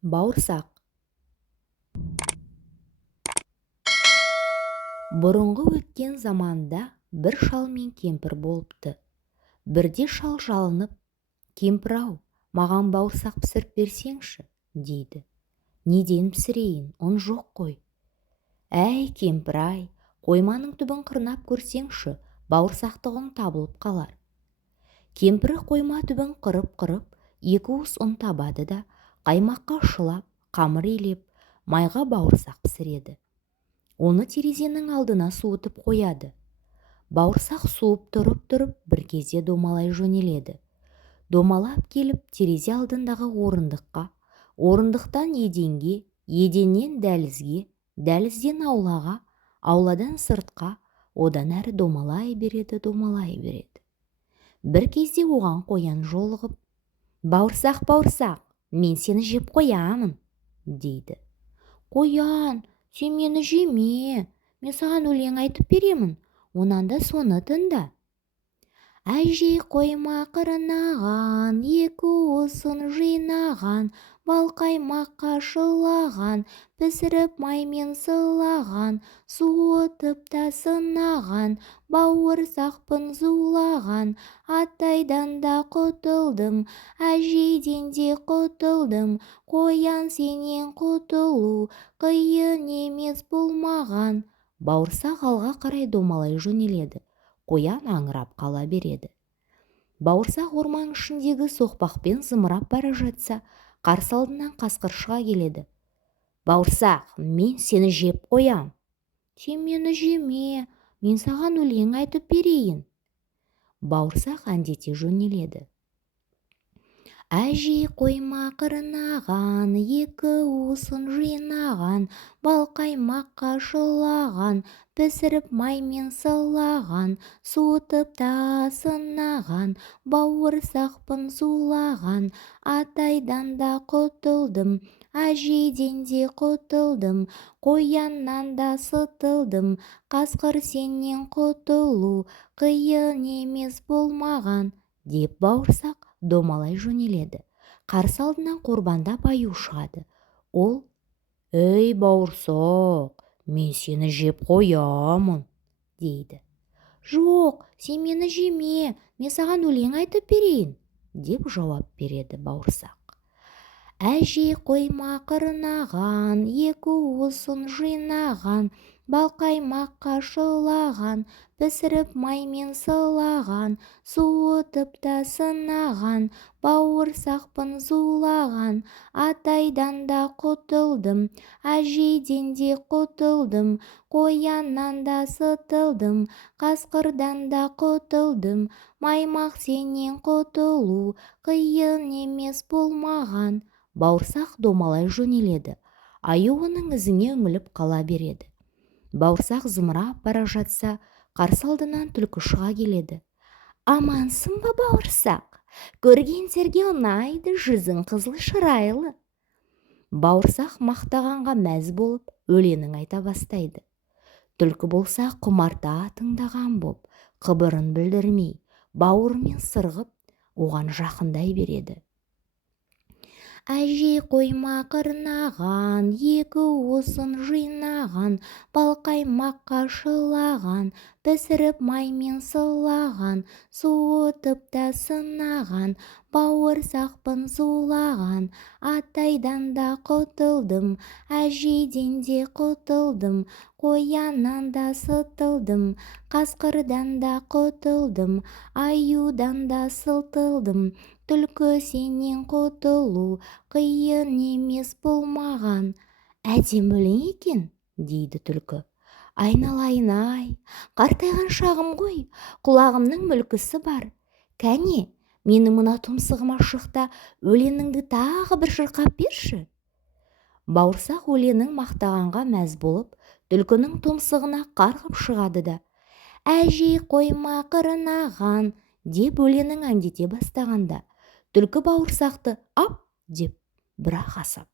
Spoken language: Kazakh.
Бауырсақ. Бұрынғы өткен заманда бір шал мен кемпір болыпты. Бірде шал жалынып, «Кемпір-ау, маған бауырсақ пісіріп берсеңші», дейді. «Неден пісірейін, ұн жоқ қой». «Әй, кемпір-ай, қойманың түбін қырнап көрсеңші, бауырсақтығың табылып қалар». Кемпірі қойма түбін қырып-қырып, екі уыс ұн табады да, қаймаққа шылап, қамыр илеп, майға бауырсақ пісіреді. Оны терезенің алдына суытып қояды. Бауырсақ суып тұрып-тұрып бір кезде домалай жөнеледі. Домалап келіп терезе алдындағы орындыққа, орындықтан еденге, еденнен дәлізге, дәлізден аулаға, ауладан сыртқа, одан әрі домалай береді. Бір кезде оған қоян жолығып, «Бауырсақ, бауырсақ, мен сені жеп қоямын», дейді. «Қоян, сен мені жеме, мен саған өлең айтып беремін, онан да соны тыңда». Әжей қойма қырнаған, екі уысын жинаған, бал қаймаққа шылаған, пісіріп маймен сылаған, суытып та сынаған, бауырсақпын зулаған, атайдан да құтылдым, әжейден де құтылдым, қоян сенен құтылу қиын емес болмаған. Бауырсақ алға қарай домалай жөнеледі. Қоян аңырап қала береді. Бауырсақ орман ішіндегі соқпақпен зымырап бара жатса, қарсы алдынан қасқыр шыға келеді. «Бауырсақ, мен сені жеп қоям». «Сен мені жеме, мен саған өлең айтып берейін». Бауырсақ әндете жөнеледі. Әжей қойма қырнаған, екі уысын жинаған, бал қаймаққа шылаған, пісіріп маймен сылаған, суытып та сынаған, бауырсақпын зулаған, атайдан да құтылдым, әжейден де құтылдым, қояннан да сытылдым, қасқыр сенен құтылу қиын емес болмаған, деп бауырсақ домалай жөнеледі. Қарсы алдынан қорбандап аю шығады. Ол: «Ей, бауырсақ, мен сені жеп қоямын», дейді. «Жоқ, сен мені жеме, мен саған өлең айтып берейін», деп жауап береді бауырсақ. Әжей қойма қырнаған, екі уысын жинаған, бал қаймаққа шылаған, пісіріп маймен сылаған, суытып та сынаған, бауырсақпын зулаған, атайдан да құтылдым, әжейден де құтылдым, қояннан да сытылдым, қасқырдан да құтылдым, маймақ сенен құтылу қиын емес болмаған. Бауырсақ домалай жөнеледі. Аю оның ізіне үңіліп қала береді. Бауырсақ зымырап бара жатса, қарсы алдынан түлкі шыға келеді. «Амансың ба, бауырсақ? Көргендерге ұнайды, жүзің қызыл шырайлы». Бауырсақ мақтағанға мәз болып, өлеңін айта бастайды. Түлкі болса құмарта тыңдаған боп, қыбырын білдірмей, бауырымен сырғып, оған жақындай береді. Әжей қойма қырнаған, екі уысын жинаған, бал қаймаққа шылаған, пісіріп маймен сылаған, суытып та сынаған, бауырсақпын зулаған, атайдан да құтылдым, әжейден де құтылдым, қояннан да сытылдым, қасқырдан да құтылдым, аюдан да сылтылдым, түлкі сенен құтылу қиын емес болмаған. «Әдемі өлең екен», дейді түлкі. «Айналайын-ай, қартайған шағым ғой, құлағымның мүлкісі бар. Кәне, менің мына тұмсығыма шықта өлеңіңді тағы бір шырқап берші». Бауырсақ өлеңін мақтағанға мәз болып, түлкінің тұмсығына қарғып шығады да: «Әжей қойма қырнаған», деп өлеңін әндете бастағанда, түлкі бауырсақты «ап» деп бір-ақ асап